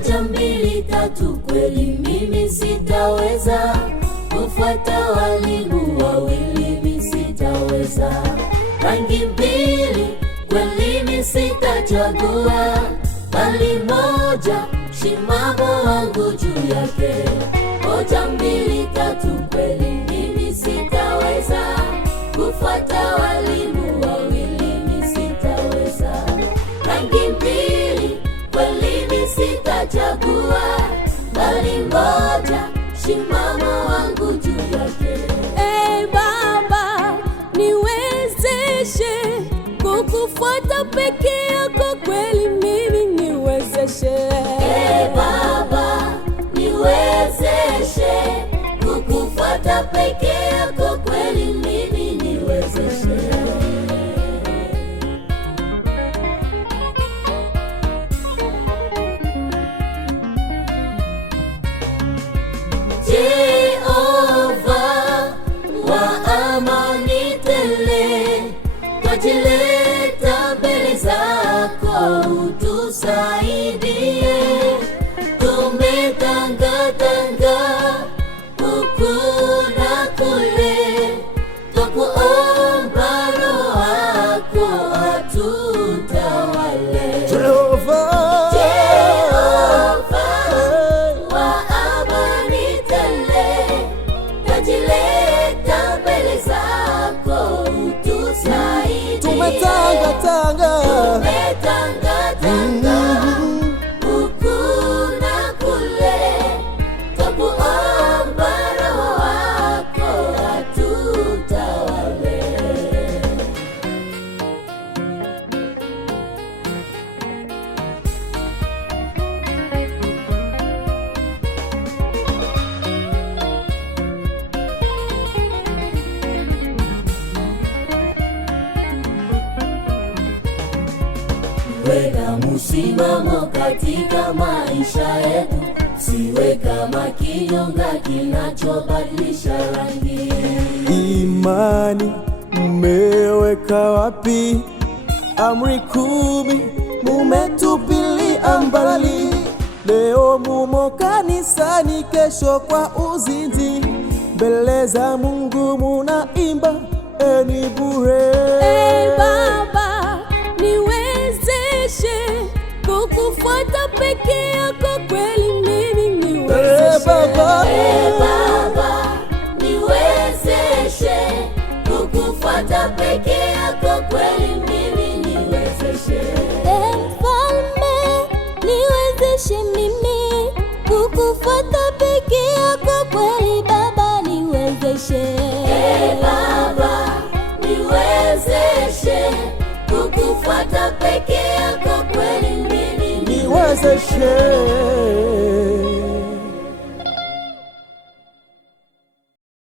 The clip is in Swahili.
Moja, mbili, tatu, kweli mimi sitaweza kufuata walimu wawili, mimi sitaweza. Rangi mbili, kweli mimi sitachagua, bali moja, shimamo wangu juu yake. Moja, mbili, tatu, kweli mimi sitaweza kufuata walimu wawili, mimi sitaweza. Rangi mbili, kweli mimi sitachagua, bali moja, shimamo wangu juu yake. Baba, niwezeshe kukufuata peke yako, kweli mimi niwezeshe. Baba, niwezeshe kukufuata peke yako, kweli mimi niwezeshe. Jehova wa amani tele, twajileta mbele zako utusaidie. Tumetangatanga huku na kule, twakuomba Roho wako atutawale. Jehova wa amani tele, twajileta mbele zako utusaidie. tumetangatanga huku na kule, twakuomba Roho wako atutawale. Weka msimamo katika maisha yetu, siwe kama kinyonga kinachobadilisha rangi. imani mmeweka wapi? Amri 10 mumetupilia mbali. Leo mumo kanisani, kesho kwa uzinzi. Mbele za Mungu munaimba ni bure. Baba, niwezeshe kukufuata peke yako, kweli mimi niwezeshe. Baba, niwezeshe kukufuata peke yako, kweli mimi niwezeshe. Mfalme, niwezeshe mimi kukufuata peke yako, kweli Baba niwezeshe. Baba, niwezeshe kukufuata peke yako, kweli mimi Niwezeshe.